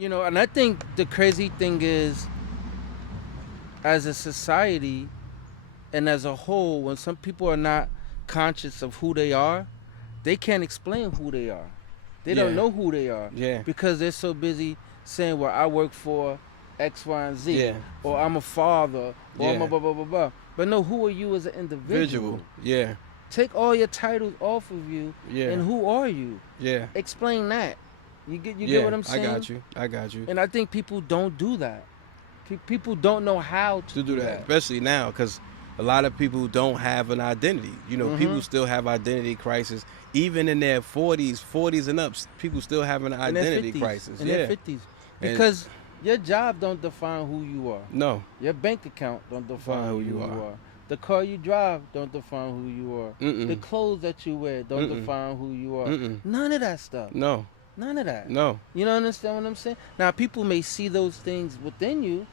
And I think the crazy thing is, as a society and as a whole, when some people are not conscious of who they are, they can't explain who they are. They don't Yeah. know who they are Yeah. because they're so busy saying, "Well, I work for X, Y, and Z," Yeah. or "I'm a father," or "I'm a Yeah. blah blah blah blah." But no, who are you as an Visual. individual? Yeah. Take all your titles off of you, Yeah. and who are you? Yeah. Explain that. You get Yeah. what I'm I saying? got you. I got you. And I think people don't do that. People don't know how to To do do that, that. especially now, because a lot of people don't have an identity. People Mm-hmm. still have identity crisis, even in their 40s and up. People still have an In their identity fifties. crisis. In their Yeah, fifties. and Because your job don't define who you are. no, Your bank account don't define find who who you you are. are. The car you drive don't define who you are. The Mm-mm. clothes that you wear don't Mm-mm. define who you are. Mm-mm. None of that stuff. No, None of that. no. You don't understand what I'm saying? Now people may see those things within you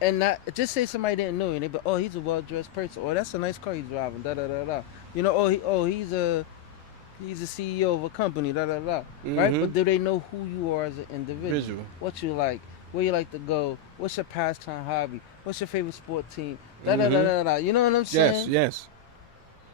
and not just say somebody didn't know you and they be, oh, he's a well dressed person. Oh, that's a nice car he's driving. Da da da da. He's a CEO of a company. Da da da. Right? Mm-hmm. But do they know who you are as an individual? Visual. What you like? Where you like to go? What's your pastime hobby? What's your favorite sport team? Da da da Mm-hmm. da da. You know what I'm Yes, saying? yes.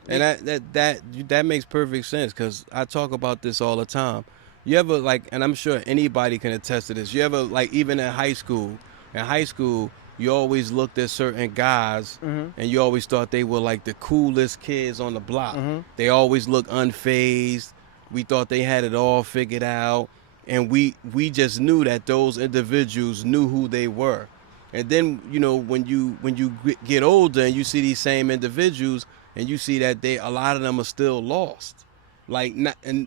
And that makes perfect sense because I talk about this all the time. You ever and I'm sure anybody can attest to this. You ever even in high school? In high school, you always looked at certain guys, Mm-hmm. and you always thought they were like the coolest kids on the block. Mm-hmm. They always looked unfazed. We thought they had it all figured out, and we just knew that those individuals knew who they were. And then when you get older and you see these same individuals and you see that a lot of them are still lost, not, and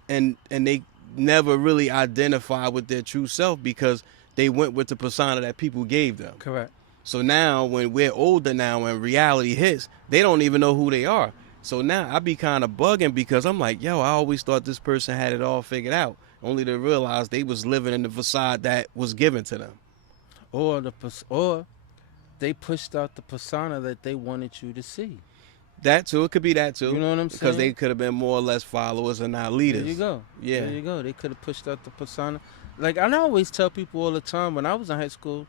they never really identify with their true self because they went with the persona that people gave them. Correct. So now when we're older now and reality hits, they don't even know who they are. So now I be kind of bugging because I'm like, yo, I always thought this person had it all figured out, only to realize they was living in the facade that was given to them. Or they pushed out the persona that they wanted you to see. That too, it could be that You too, know what I'm because they saying? could have been more or less followers and not There leaders. you go. Yeah. There you go. They could have pushed out the persona. Like I always tell people all the time when I was in high school,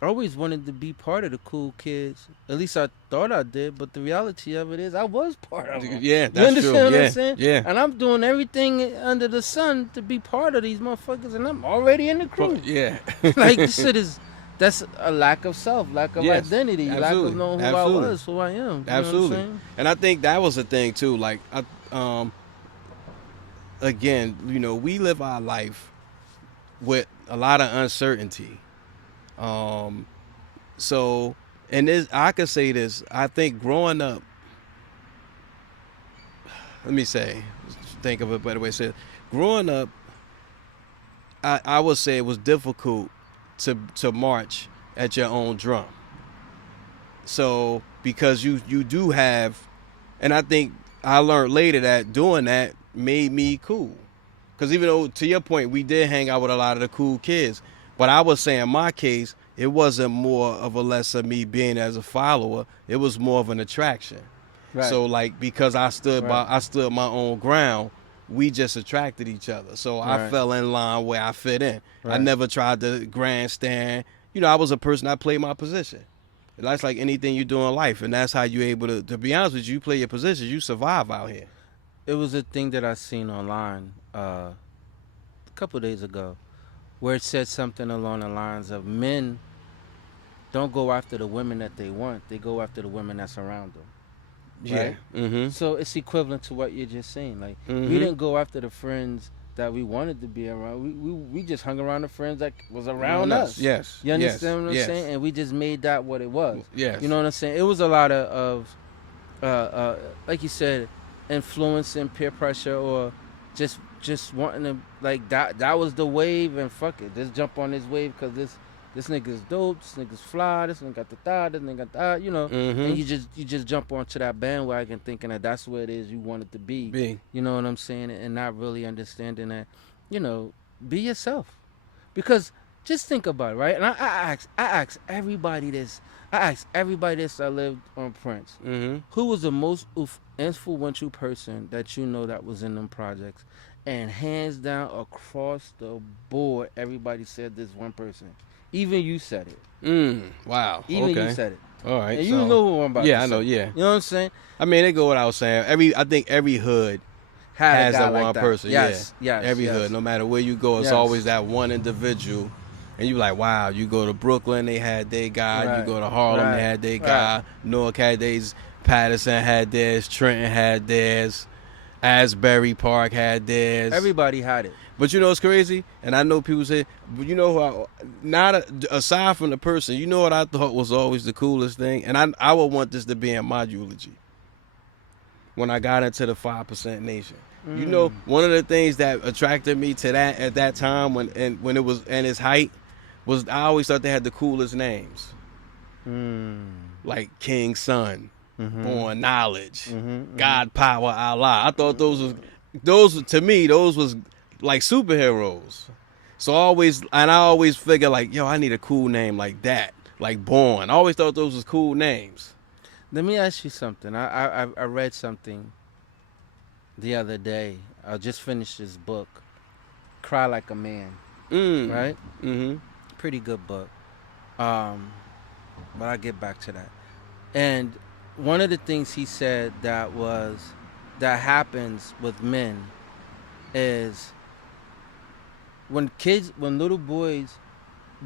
I always wanted to be part of the cool kids. At least I thought I did, but the reality of it is I was part of them. Yeah, You that's understand true. what Yeah, I'm saying? yeah. And I'm doing everything under the sun to be part of these motherfuckers, and I'm already in the crew. Yeah. Like this shit is. That's a lack of self, lack of Yes, identity, lack absolutely, of knowing who absolutely. I was, who I am. You know what I'm Absolutely. saying? And I think that was the thing too. Again, we live our life with a lot of uncertainty. Um, so, and this, I could say this. I think growing up, let me think of a better way to say it. Growing up, I would say it was difficult to march at your own drum. So because you do have, and I think I learned later that doing that made me cool. Because even though, to your point, we did hang out with a lot of the cool kids, but I was saying in my case, it wasn't more of a less of me being as a follower. It was more of an attraction. Right. So because I Right. I stood my own ground, we just attracted each other. So I Right. fell in line where I fit in. I Right. never tried to grandstand. I was a person that played my position. That's like anything you do in life, and that's how you're able to be honest with you, play your position, you survive out here. It was a thing that I seen online a couple days ago, where it said something along the lines of men don't go after the women that they want; they go after the women that's around them. Yeah. Right? Mm-hmm. So it's equivalent to what you're just saying. Like Mm-hmm. we didn't go after the friends that we wanted to be around. We just hung around the friends that was around us. Yes. You understand what I'm yes. saying? And we just made that what it was. Yes. You know what I'm saying? It was a lot of like you said, influence and peer pressure, or just wanting to like that was the wave, and fuck it, just jump on this wave because this nigga's dope, this nigga's fly, this nigga got the thigh, this nigga got the Mm-hmm. and you just jump onto that bandwagon thinking that that's where it is you want it to be. You know what I'm saying? And not really understanding that, be yourself. Because just think about it, right? And I ask everybody this. I asked everybody this that lived on Prince. Mm-hmm. Who was the most influential person that you know that was in them projects? and hands down across the board, everybody said this one person. Even you said it. Wow. Even you Okay. said it. All right. And you So know who I'm about to yeah, I say. know. Yeah. You know what I'm saying? I mean, they go what I was saying. I think every hood Had a has guy that like one that. person. Yeah. Yes, yes, Every hood, yes, no matter where you go, it's always yes. that one individual. And you like, wow, you go to Brooklyn, they had their guy. You Right, go to Harlem, they right, had their right. guy. Newark had theirs. Patterson had theirs. Trenton had theirs. Asbury Park had theirs. Everybody had it. But you know what's crazy? And I know people say, but you know who aside from the person, you know what I thought was always the coolest thing? And I would want this to be in my eulogy. When I got into the 5% Nation. You know, one of the things that attracted me to that at that time when it was in its height was I always thought they had the coolest names. Like King's Son, Born Knowledge, God Power Allah. I thought those to me, those was like superheroes. So I always figure like, yo, I need a cool name like that. Like Born. I always thought those was cool names. Let me ask you something. I read something the other day. I just finished this book, Cry Like a Man. Right? Pretty good book. But I'll get back to that. And one of the things he said that happens with men is when little boys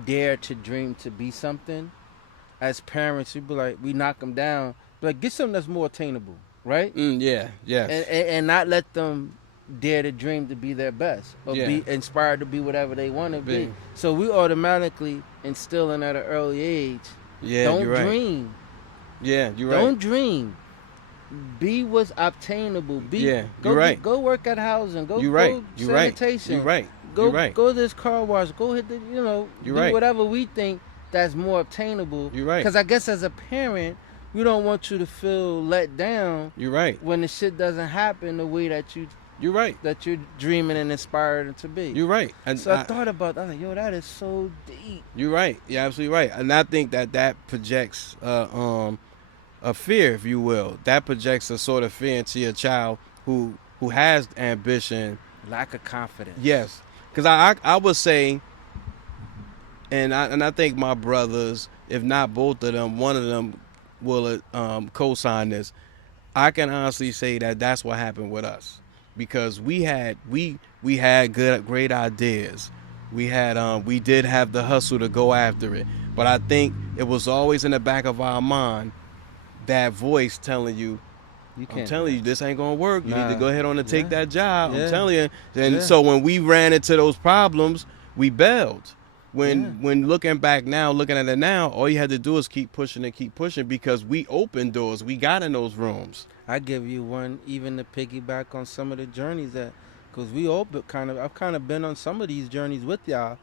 dare to dream to be something, as parents, we be like, we knock them down, be like, get something that's more attainable, right? Yeah, yes. And not let them dare to dream to be their best or be inspired to be whatever they want to be. So we automatically instilling at an early age, don't dream. Yeah, you're right. Don't dream. Be what's obtainable. Go work at housing. Go sanitation. You're right. Go to this car wash. Go hit the do whatever we think that's more obtainable. You're right. Because I guess as a parent, we don't want you to feel let down. You're right. When the shit doesn't happen the way that you're right. That you're dreaming and inspired to be. You're right. And so I thought about that. I was like, yo, that is so deep. You're right. You're absolutely right. And I think that projects a fear, if you will. That projects a sort of fear into your child who has ambition. Lack of confidence. Yes. Because I would say, and I think my brothers, if not both of them, one of them will co-sign this. I can honestly say that that's what happened with us, because we had great ideas. We did have the hustle to go after it, but I think it was always in the back of our mind that voice telling you, I'm telling you, this ain't gonna work. You need to go ahead on and take that job. I'm telling you. And so when we ran into those problems, we bailed. When looking back now, looking at it now, all you had to do is keep pushing because we opened doors. We got in those rooms. I give you one, even to piggyback on some of the journeys because we all I've kind of been on some of these journeys with y'all,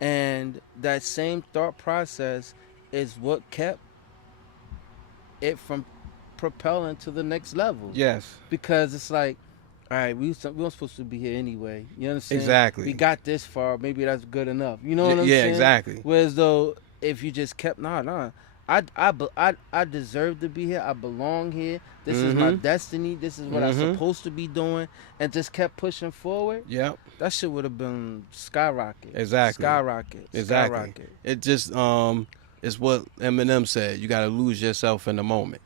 and that same thought process is what kept it from propelling to the next level. Yes. Because it's like, all right, we weren't supposed to be here anyway. You understand? Exactly. We got this far. Maybe that's good enough. You know what I'm saying? Yeah, exactly. Whereas though, if you just kept, I deserve to be here. I belong here. This is my destiny. This is what I'm supposed to be doing. And just kept pushing forward. Yep. That shit would have been skyrocket. Exactly. Skyrocket. Exactly. Skyrocket. It just it's what Eminem said. You got to lose yourself in the moment.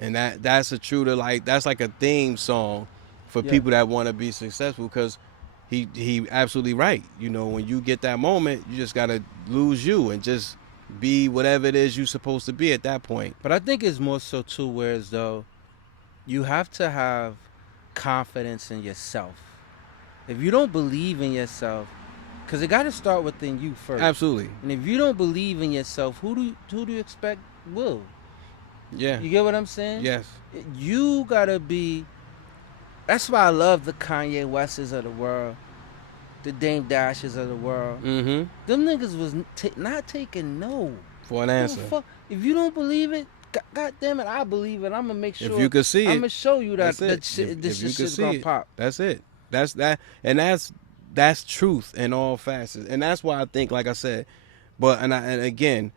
And that's that's like a theme song for people that want to be successful, because he absolutely right. You know, when you get that moment, you just got to lose you and just be whatever it is you're supposed to be at that point. But I think it's more so too, whereas though you have to have confidence in yourself. If you don't believe in yourself, because it got to start within you first. Absolutely. And if you don't believe in yourself, who do you expect will? Yeah. You get what I'm saying? Yes. You gotta be. That's why I love the Kanye Wests of the world, the Dame Dashes of the world. Them niggas was not taking no for an answer. If you don't believe it, God damn it, I believe it. I'm gonna make sure. If you can see it, I'm gonna show you that this shit's gonna pop. That's it. That's that, and that's truth in all facets, and that's why I think, like I said, and again,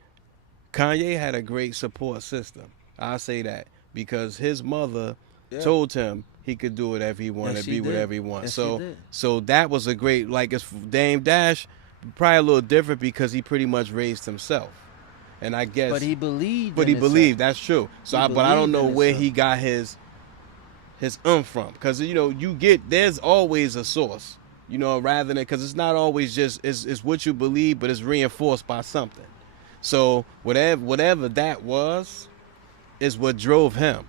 Kanye had a great support system. I say that because his mother Yeah. told him he could do whatever he wanted, And she be did. whatever he wanted. And she did. So that was a great, like, it's Dame Dash, probably a little different because he pretty much raised himself. And I guess, But he believed. but in he believed, himself. that's true. So, He but I don't believed know in where himself. he got his from, because there's always a source, rather than, because it's not always just it's what you believe, but it's reinforced by something. So whatever that was is what drove him.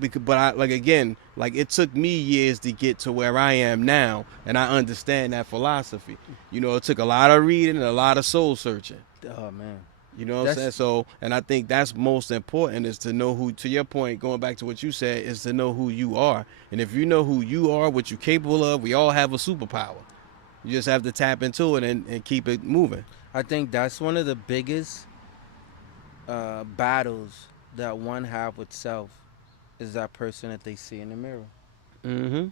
But it took me years to get to where I am now, and I understand that philosophy. It took a lot of reading and a lot of soul searching. Oh man. You know what I'm saying? So, and I think that's most important, is to know who, to your point, going back to what you said, is to know who you are. And if you know who you are, what you're capable of, we all have a superpower. You just have to tap into it and keep it moving. I think that's one of the biggest battles that one have with self, is that person that they see in the mirror. Mm-hmm.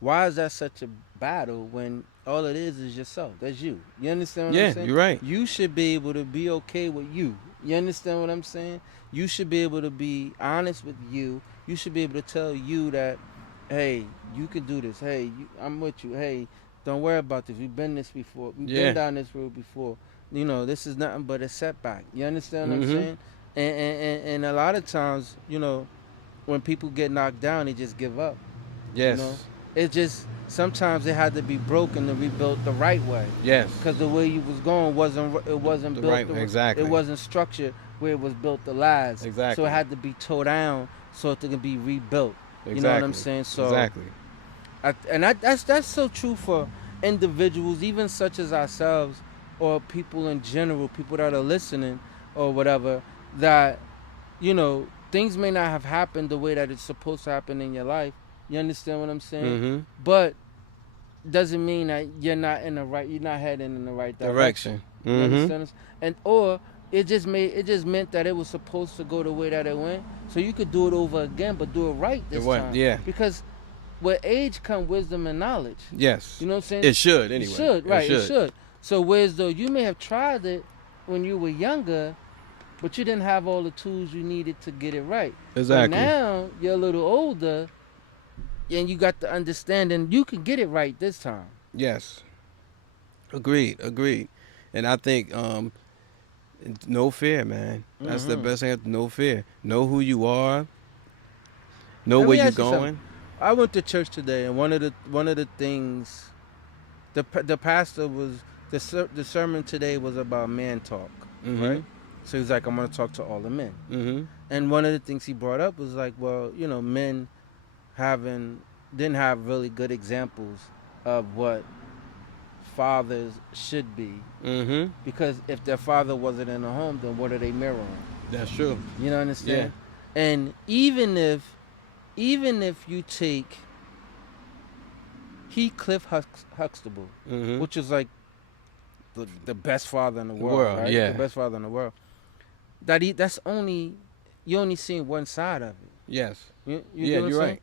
Why is that such a battle when all it is yourself? That's you. You understand what I'm saying? You're right. You should be able to be okay with you. You understand what I'm saying? You should be able to be honest with you. You should be able to tell you that, hey, you can do this. Hey, I'm with you. Hey, don't worry about this. We've been this before. We've been down this road before. This is nothing but a setback. You understand what I'm saying? And a lot of times, when people get knocked down, they just give up. Yes. It just, sometimes it had to be broken to rebuilt the right way. Yes. Because the way you was going wasn't built right, exactly. It wasn't structured where it was built to last. Exactly. So it had to be tore down so it can be rebuilt. Exactly. You know what I'm saying? So exactly. That's so true for individuals, even such as ourselves, or people in general, people that are listening or whatever, that things may not have happened the way that it's supposed to happen in your life. You understand what I'm saying? Mm-hmm. But doesn't mean that you're not heading in the right direction. Mm-hmm. You understand? Or it just meant that it was supposed to go the way that it went, so you could do it over again, but do it right this time. Yeah. Because with age come wisdom and knowledge. Yes. You know what I'm saying? It should, anyway. It should, right? It should. So whereas though you may have tried it when you were younger, but you didn't have all the tools you needed to get it right. Exactly. But now you're a little older, and you got the understanding you can get it right this time. Yes. Agreed. And I think no fear, man. That's the best thing. No fear. Know who you are. Know where you're going. I went to church today, and one of the things, the pastor was, the sermon today was about man talk, right? So he's like, I'm gonna talk to all the men. Mm-hmm. And one of the things he brought up was like, well, men didn't have really good examples of what fathers should be. Mm-hmm. Because if their father wasn't in the home, then what are they mirroring? That's true. You know, understand? Yeah. And even if you take Heathcliff Huxtable, which is like the best father in the world, right? Yeah. The best father in the world. You only seen one side of it. Yes. You're right.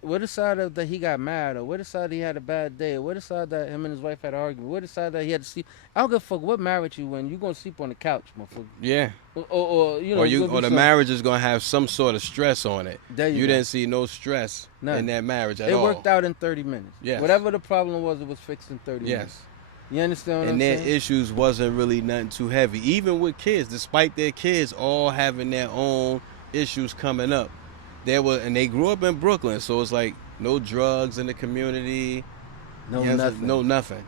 What the side of that he got mad, or what the side he had a bad day, or what the side that him and his wife had an argument, what the side that he had to sleep. I don't give a fuck what marriage you in. You gonna sleep on the couch, motherfucker. Yeah. Or the marriage is gonna have some sort of stress on it. There you go. Didn't see no stress in that marriage at all. It worked out in 30 minutes. Yes. Whatever the problem was, it was fixed in 30 minutes. Yes. You understand what I'm saying? And their issues wasn't really nothing too heavy. Even with kids, despite their kids all having their own issues coming up. And they grew up in Brooklyn, so it's like no drugs in the community. Nothing. No nothing.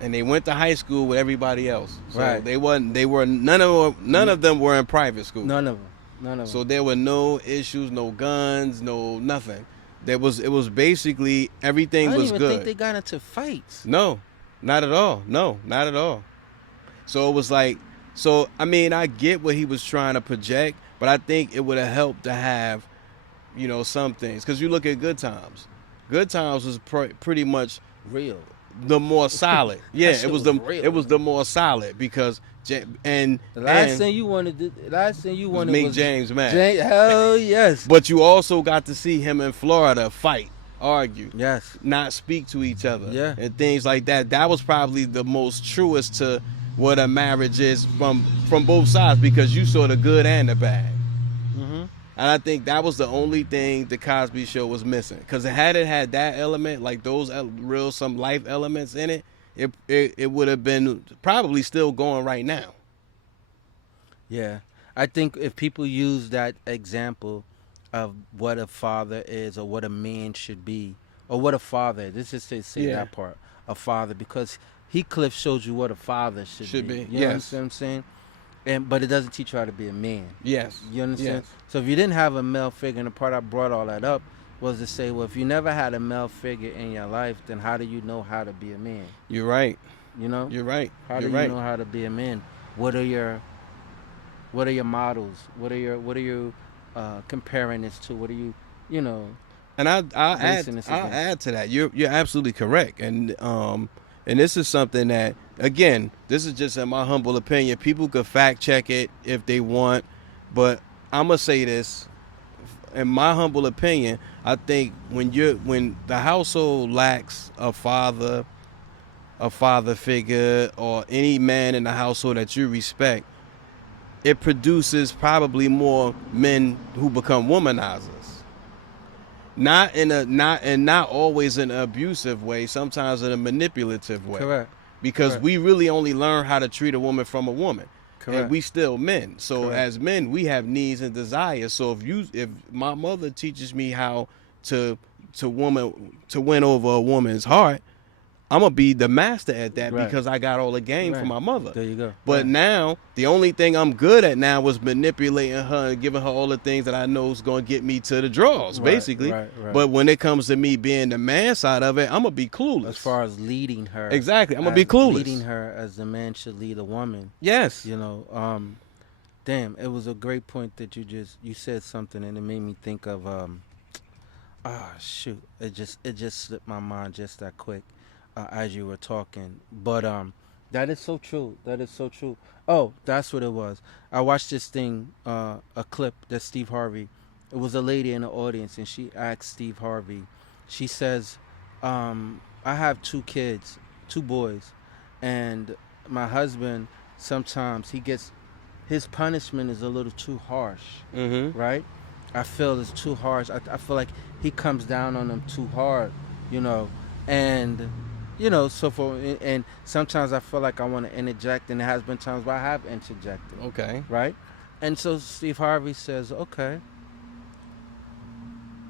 And they went to high school with everybody else. So right. None of them were in private school. None of them. So there were no issues, no guns, no nothing. It was basically everything was good. I don't even think they got into fights. No, not at all. No, not at all. So it was like, I mean, I get what he was trying to project, but I think it would have helped to have, some things. Because you look at Good Times. Good Times was pretty much real. The more solid. Yeah, it was the more solid because the last thing you wanted was make James mad. Hell yes. But you also got to see him in Florida fight, argue, yes, not speak to each other, yeah, and things like that. That was probably the most truest to what a marriage is from both sides, because you saw the good and the bad. And I think that was the only thing the Cosby Show was missing. Because had it had that element, like those real some life elements in it, it would have been probably still going right now. Yeah. I think if people use that example of what a father is or what a man should be or what a father is, let's just say Yeah. that part, a father, because Heathcliff shows you what a father should be. You know Yes. what I'm saying? But it doesn't teach you how to be a man. Yes. You understand? Yes. So if you didn't have a male figure, and the part I brought all that up was to say, well, if you never had a male figure in your life, then how do you know how to be a man? You're right. You know? You're right. How do you know how to be a man? What are your models? What are you comparing this to? What are you, you know? And I'll basing this add against? to that. You're absolutely correct. And this is something that, again, this is just in my humble opinion. People could fact check it if they want, but I'm gonna say this. In my humble opinion, I think when the household lacks a father figure, or any man in the household that you respect, it produces probably more men who become womanizers. Not always in an abusive way, sometimes in a manipulative way. Correct. Because Correct. we really only learn how to treat a woman from a woman. Correct. And we still men. So Correct. as men, we have needs and desires. So if my mother teaches me how to win over a woman's heart, I'm gonna be the master at that, Right. because I got all the game Right. from my mother. There you go. But Right. now the only thing I'm good at now is manipulating her and giving her all the things that I know is gonna get me to the draws, Right, basically. right. But when it comes to me being the man side of it, I'm gonna be clueless. As far as leading her, Exactly, I'm gonna as be clueless. Leading her as the man should lead a woman. Yes. You know, damn, it was a great point that you said something, and it made me think of shoot, it just slipped my mind just that quick as you were talking. But that is so true. That is so true. Oh, that's what it was. I watched this thing, a clip that Steve Harvey. It was a lady in the audience, and she asked Steve Harvey. She says, "I have 2 kids, 2 boys, and my husband sometimes his punishment is a little too harsh, Mm-hmm. right? I feel it's too harsh. I feel like he comes down on them too hard, you know, and." And sometimes I feel like I want to interject, and there has been times where I have interjected, Okay. right? And so Steve Harvey says, okay,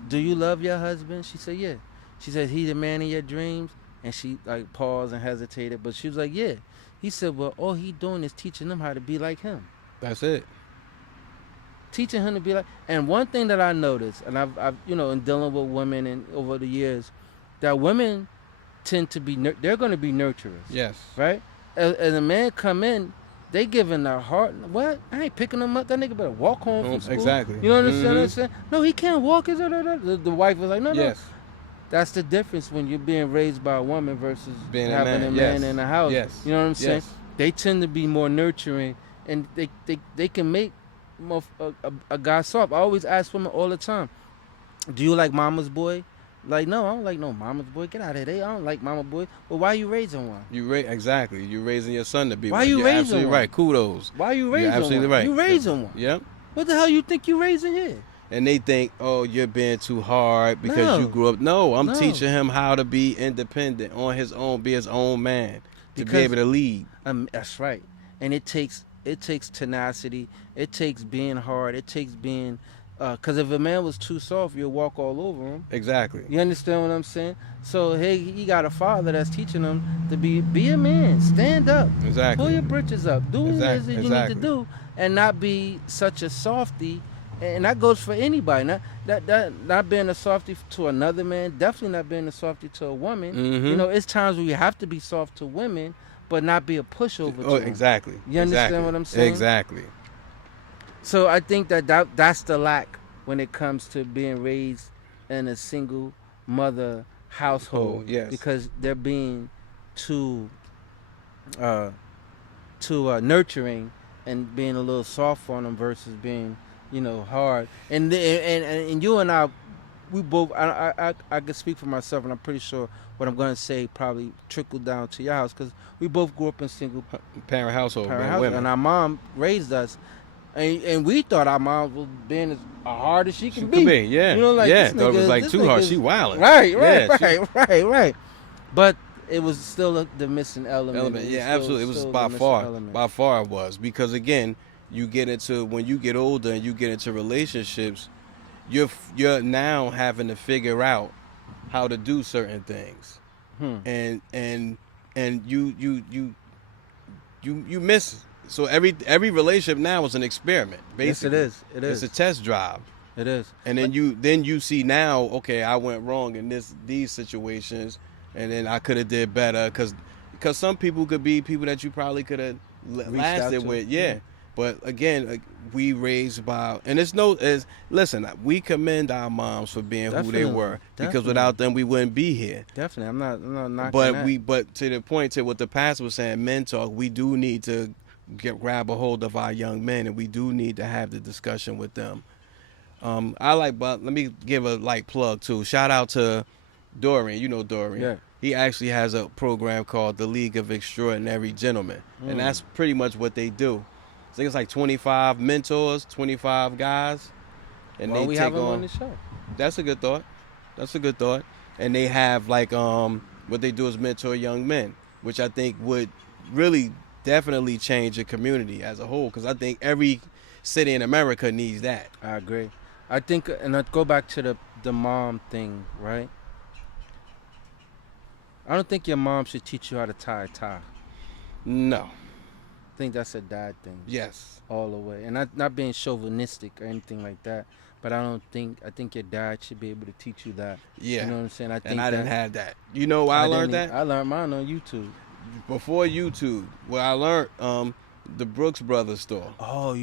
do you love your husband? She said, yeah. She said, he the man in your dreams? And she like paused and hesitated, but she was like, yeah. He said, well, all he doing is teaching them how to be like him. That's it. Teaching him to be like, and one thing that I noticed, and I've in dealing with women and over the years, that women tend to be they're going to be nurturers. Yes. Right? As a man come in, they giving their heart. What? I ain't picking him up. That nigga better walk home from school. Exactly. You know what I'm Mhm. saying? No, he can't walk. The wife was like, no. Yes. That's the difference when you're being raised by a woman versus Being a having man. a man Yes. in the house. Yes. You know what I'm saying? Yes. They tend to be more nurturing, and they can make a guy soft. I always ask women all the time, do you like mama's boy? Like, no, I don't like no mama's boy. Get out of here. I don't like mama boy. Well, why you raising one? Exactly. You raising your son to be Why one. you You're raising absolutely one? right. Kudos. Why you raising You're absolutely one? right. You raising one. Yep. What the hell you think you raising here? And they think, oh, you're being too hard because No. you grew up. No, I'm No. teaching him how to be independent on his own, be his own man, to be Because- able to lead. That's right. And it takes tenacity. It takes being hard. It takes being, because if a man was too soft, you'll walk all over him. Exactly. You understand what I'm saying? So hey, he got a father that's teaching him to be a man, stand up, Exactly. pull your britches up, do what it is that you need to Exactly. do, and not be such a softy. And that goes for anybody. Not being a softy to another man, definitely not being a softy to a woman. Mhm. You know, it's times where you have to be soft to women, but not be a pushover to them. Exactly. You understand Exactly. what I'm saying? Exactly. So I think that's the lack when it comes to being raised in a single mother household. Oh, yes. Because they're being too nurturing and being a little soft on them versus being, hard. And you and I, we both. I can speak for myself, and I'm pretty sure what I'm gonna say probably trickled down to your house because we both grew up in single Parent household, parent man. house, Women. and our mom raised us And we thought our mom was being as hard as she She can could be. be, yeah. You know, like yeah, this thought it was nigga, like this too hard. nigga's- She wilding. Right, Yeah, right. But it was still the missing element. Yeah, absolutely. It was by far it was, because again, when you get older and you get into relationships, you're now having to figure out how to do certain things, and you miss. So every relationship now is an experiment. Basically, Yes, it is. It's a test drive. It is. And then you see now, okay, I went wrong in these situations, and then I could have did better, because some people could be people that you probably could have lasted with, yeah. But again, we raised by, and listen, we commend our moms for being who they were, because without them we wouldn't be here. Definitely, I'm not knocking that. But to the point to what the pastor was saying, men talk. We do need to grab a hold of our young men, and we do need to have the discussion with them. But let me give a plug too. Shout out to Dorian. You know Dorian. Yeah. He actually has a program called the League of Extraordinary Gentlemen, and that's pretty much what they do. I think it's like 25 mentors, 25 guys, and Well, they we take have them on. on the show. That's a good thought. And they have what they do is mentor young men, which I think would really definitely change the community as a whole, because I think every city in America needs that. I agree. I think, and I'd go back to the mom thing, right? I don't think your mom should teach you how to tie a tie. No. I think that's a dad thing. Yes. All the way. And not being chauvinistic or anything like that, but I think your dad should be able to teach you that. Yeah. You know what I'm saying? I didn't have that. You know why I learned that? I learned mine on YouTube. Before YouTube, where I learned the Brooks Brothers store. Oh,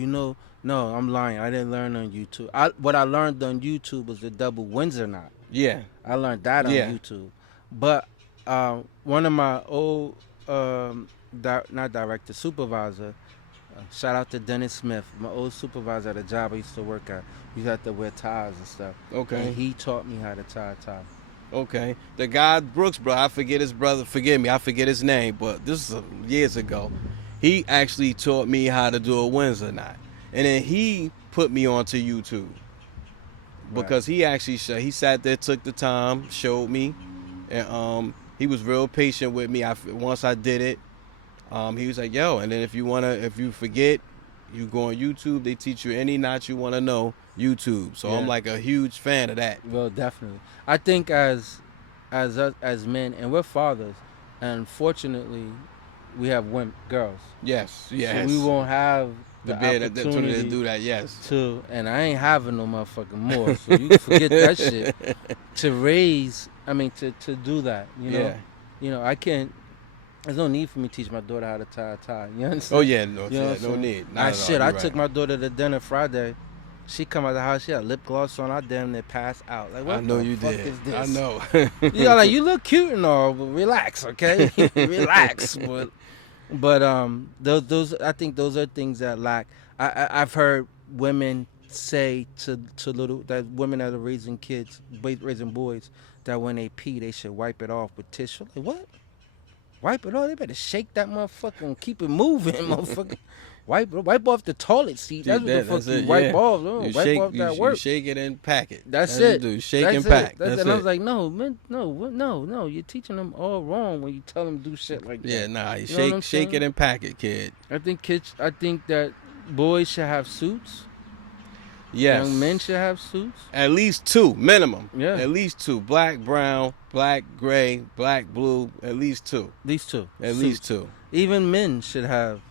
no, I'm lying. I didn't learn on YouTube. What I learned on YouTube was the double Windsor knot. Yeah. I learned that on YouTube. But one of my old, not director, supervisor, shout out to Dennis Smith, my old supervisor at a job I used to work at. We had to wear ties and stuff. Okay. And he taught me how to tie a tie. Okay. The guy, Brooks, I forget his brother, forgive me, I forget his name, but this is years ago. He actually taught me how to do a Windsor knot. And then he put me onto YouTube. Because he actually he sat there, took the time, showed me, and he was real patient with me. Once I did it, he was like, yo, and then if you forget, you go on YouTube, they teach you any knot you want to know, YouTube. So I'm like a huge fan of that. Well, definitely. I think as men, and we're fathers, and fortunately, we have girls. Yes. So we won't have the opportunity to do that. Yes. And I ain't having no motherfucking more. So you can forget that shit. To do that. I can't. There's no need for me to teach my daughter how to tie a tie. You understand? Oh yeah, no need. I took my daughter to dinner Friday. She come out of the house, she had lip gloss on. I damn near passed out. Like, what I know the you fuck did. is this? I know. You look cute and all, but relax, okay? Relax. But I think those are things that lack. I've heard women say to women that are raising boys, that when they pee, they should wipe it off with tissue. Like, what? Wipe it off? They better shake that motherfucker and keep it moving, motherfucker. Wipe off the toilet seat. That's what the fuck you wipe off. No, wipe off that work. You shake it and pack it. That's it. You do. Shake and pack. That's it. And I was like, no, man, no. You're teaching them all wrong when you tell them to do shit like that. Yeah, nah. You shake saying? it and pack it, kid. I think that boys should have suits. Yes. Young men should have suits. At least 2, minimum. Yeah. At least 2. Black, brown, black, gray, black, blue. At least 2. These 2. At least 2. Even men should have.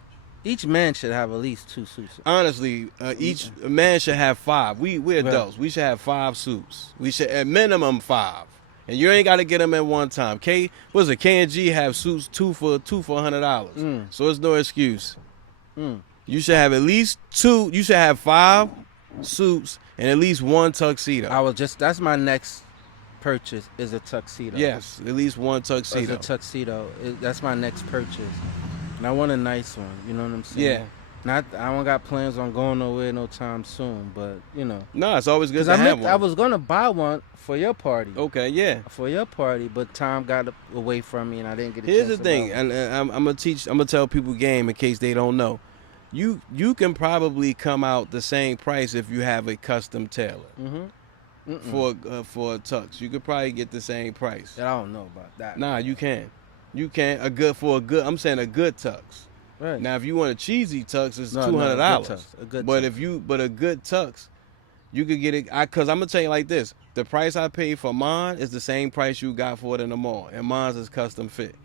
Each man should have at least 2 suits. Honestly, each man should have 5. We're adults. We should have 5 suits. We should at minimum 5. And you ain't got to get them at one time. K&G have suits 2 for $100. So it's no excuse. You should have at least 2. You should have 5 suits and at least 1 tuxedo. That's my next purchase is a tuxedo. Yes, at least 1 tuxedo. It's a tuxedo. That's my next purchase. And I want a nice one, you know what I'm saying? Yeah. I don't got plans on going nowhere no time soon, but No, it's always good to have one. I was gonna buy one for your party. Okay, yeah. For your party, but time got away from me and I didn't get a Here's chance the thing, and I'm gonna tell people game in case they don't know. you can probably come out the same price if you have a custom tailor for a tux. You could probably get the same price. I don't know about that. Nah, you can. You can I'm saying a good tux. Right. Now, if you want a cheesy tux, it's $200. A good but tux. But a good tux, you could get it. Cause I'm gonna tell you like this: the price I paid for mine is the same price you got for it in the mall, and mine's is custom fit.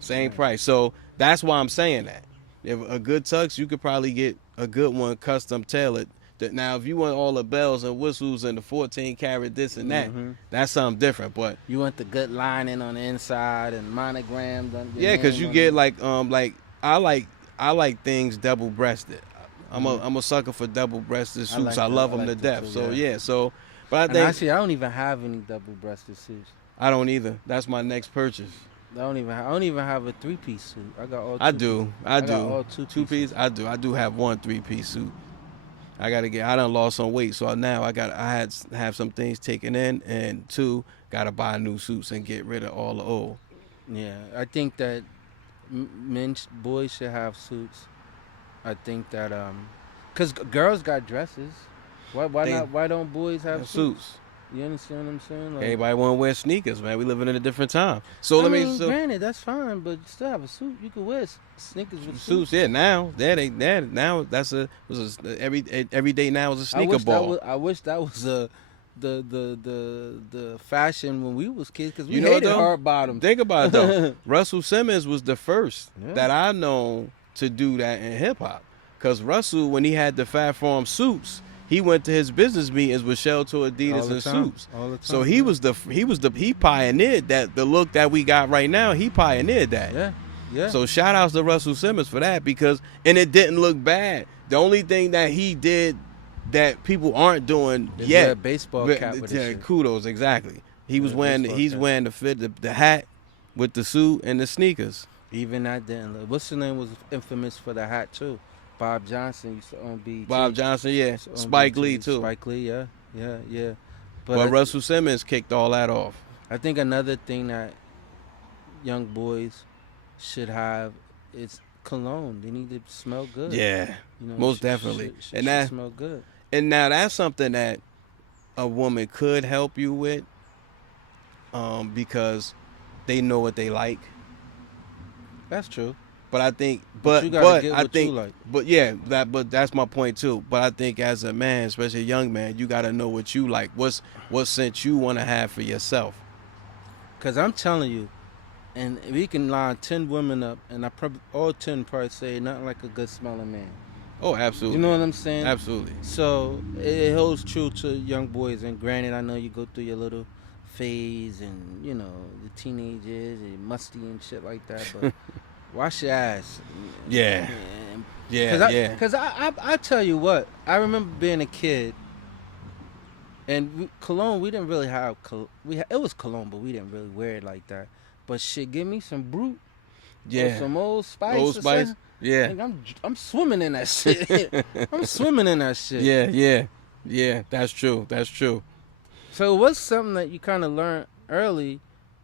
Same price. So that's why I'm saying that. If a good tux, you could probably get a good one custom tailored. Now, if you want all the bells and whistles and the 14 karat this and that, that's something different. But you want the good lining on the inside and monogrammed. Yeah, because you get like I like things double breasted. I'm a sucker for double breasted suits. I love them to death. Too, so yeah. So, but I think actually I don't even have any double breasted suits. I don't either. That's my next purchase. I don't even have a 3-piece suit. I got all. I do. All two-piece. I do have one 3-piece suit. I done lost some weight, so now I had to have some things taken in, and 2, gotta buy new suits and get rid of all the old. Yeah, I think that boys should have suits. I think that cause girls got dresses. Why don't boys have suits? You understand what I'm saying? Like, everybody want to wear sneakers, man. We living in a different time. So granted, that's fine, but you still have a suit. You can wear sneakers with suits. Yeah, now that's every day now is a sneaker ball. I wish that was the fashion when we was kids, because we hated hard bottoms. Think about it though. Russell Simmons was the first that I know to do that in hip hop. Cause Russell, when he had the Fat Farm suits, he went to his business meetings with Shelto, Adidas, and suits. All the time. So he pioneered that. The look that we got right now, he pioneered that. Yeah. So shout outs to Russell Simmons for that, and it didn't look bad. The only thing that he did that people aren't doing yet, that baseball cap with his shit. Kudos, exactly. He's wearing the hat with the suit and the sneakers. Even that didn't look. What's his name was infamous for the hat too. Bob Johnson used to own BET. Bob Johnson, yeah. Spike Lee, too. Spike Lee, yeah. But Russell Simmons kicked all that off. I think another thing that young boys should have is cologne. They need to smell good. Yeah, most definitely. And that smell good. And now that's something that a woman could help you with, because they know what they like. That's true. But I think, but that's my point too. But I think as a man, especially a young man, you got to know what you like. What scent you want to have for yourself. Cause I'm telling you, and we can line 10 women up, and all 10 probably say nothing like a good smelling man. Oh, absolutely. You know what I'm saying? Absolutely. So it holds true to young boys. And granted, I know you go through your little phase, and the teenagers and musty and shit like that, but. Wash your ass. Yeah. Because I tell you what, I remember being a kid, and cologne, we didn't really have it was cologne, but we didn't really wear it like that. But shit, give me some Brute. Yeah. Some Old Spice. Old Spice. Yeah. Like, I'm swimming in that shit. I'm swimming in that shit. Yeah. That's true. So it was something that you kind of learned early.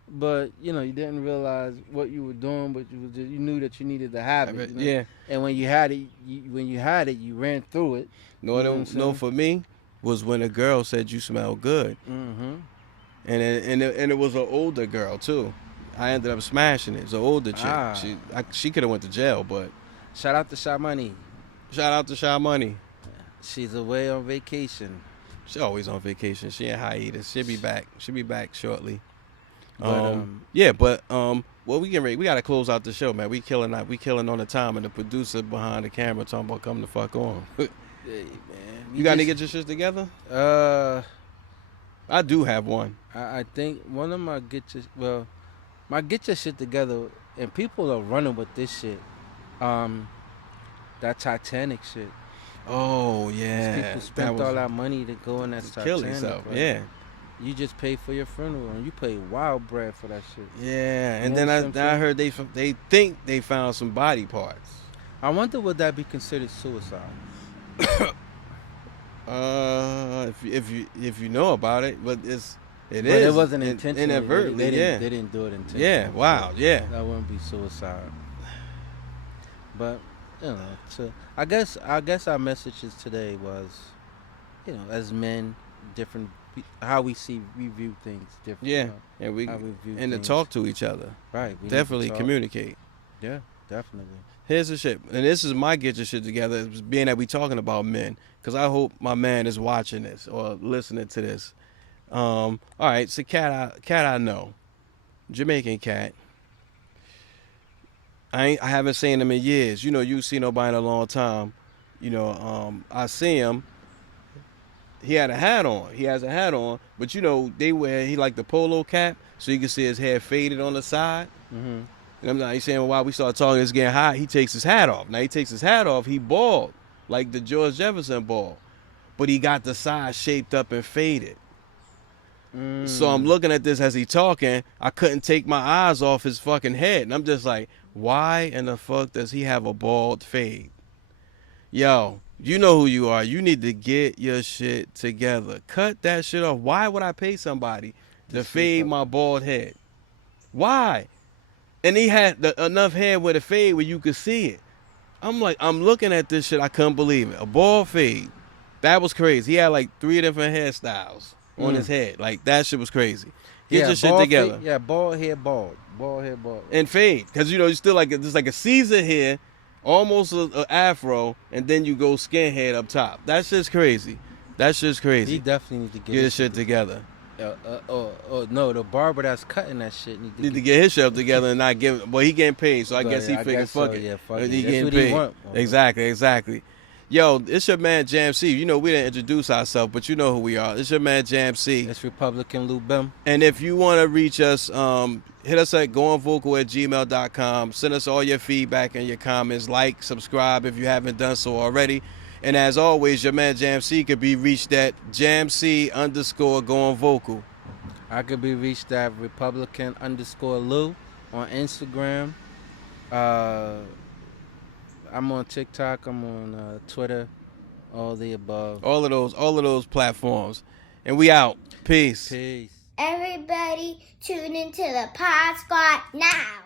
But you didn't realize what you were doing, but you knew that you needed to have it. Yeah. And when you had it, you ran through it. No, for me was when a girl said you smell good. Mm-hmm. And it was an older girl too. I ended up smashing it. It was an older chick. She could have went to jail, but shout out to Sha Money. Shout out to Sha Money. She's away on vacation. She's always on vacation. She in hiatus. She'll be back. She'll be back shortly. But, we gotta close out the show, man. We killing on the time, and the producer behind the camera talking about come the fuck on. Hey, man, you got to get your shit together? I do have one. I think one of my get your shit together, and people are running with this shit. That Titanic shit. Oh yeah. People spent all that money to go in that Titanic. Kill yourself, right? Yeah. You just pay for your funeral, and you pay wild bread for that shit. Yeah, and then I heard they think they found some body parts. I wonder would that be considered suicide? If you know about it, but it wasn't intentional. Inadvertently, they didn't do it intentionally. Yeah, wow, yeah. That wouldn't be suicide. But you know, I guess our messages today was, as men, different how we view things different. Yeah, and How we view to things. talk to each other. Right. We need to Definitely talk. communicate. Yeah, definitely. Here's the shit, and this is my get your shit together. Being that we talking about men, because I hope my man is watching this or listening to this. All right, it's a cat I know, Jamaican cat. I haven't seen him in years. You see nobody in a long time. I see him. He had a hat on. He has a hat on, but he like the polo cap, so you can see his hair faded on the side. Mm-hmm. And I'm not saying, well, while we start talking, it's getting hot. He takes his hat off. Now he takes his hat off. He bald, like the George Jefferson bald, but he got the side shaped up and faded. So I'm looking at this as he talking. I couldn't take my eyes off his fucking head, and I'm just like, why in the fuck does he have a bald fade? Yo, you know who you are. You need to get your shit together. Cut that shit off. Why would I pay somebody to fade my bald head? Why? And he had enough hair with a fade where you could see it. I'm looking at this shit. I couldn't believe it. A bald fade. That was crazy. He had like 3 different hairstyles on his head. Like, that shit was crazy. Get your shit together. Yeah, bald hair, bald. Bald hair, bald. And fade. Because, you still like, there's like a Caesar hair, almost an afro, and then you go skinhead up top. That shit's crazy. That shit's crazy. He definitely needs to get his shit together. No, the barber that's cutting that shit need to get his shit together and not give. Well, he getting paid, so I guess he figured, fuck it. Yeah, fuck it. He He That's getting what paid. He want. Exactly. Yo, it's your man Jam C. We didn't introduce ourselves, but you know who we are. It's your man Jam C. It's Republican Lou Bim. And if you want to reach us, hit us at goinvocal@gmail.com. Send us all your feedback and your comments. Like, subscribe if you haven't done so already. And as always, your man Jam C could be reached at jamc_goinvocal. I could be reached at Republican_Lou on Instagram. I'm on TikTok. I'm on Twitter. All the above. All of those platforms. And we out. Peace. Peace. Everybody tune into the Pod Squad now.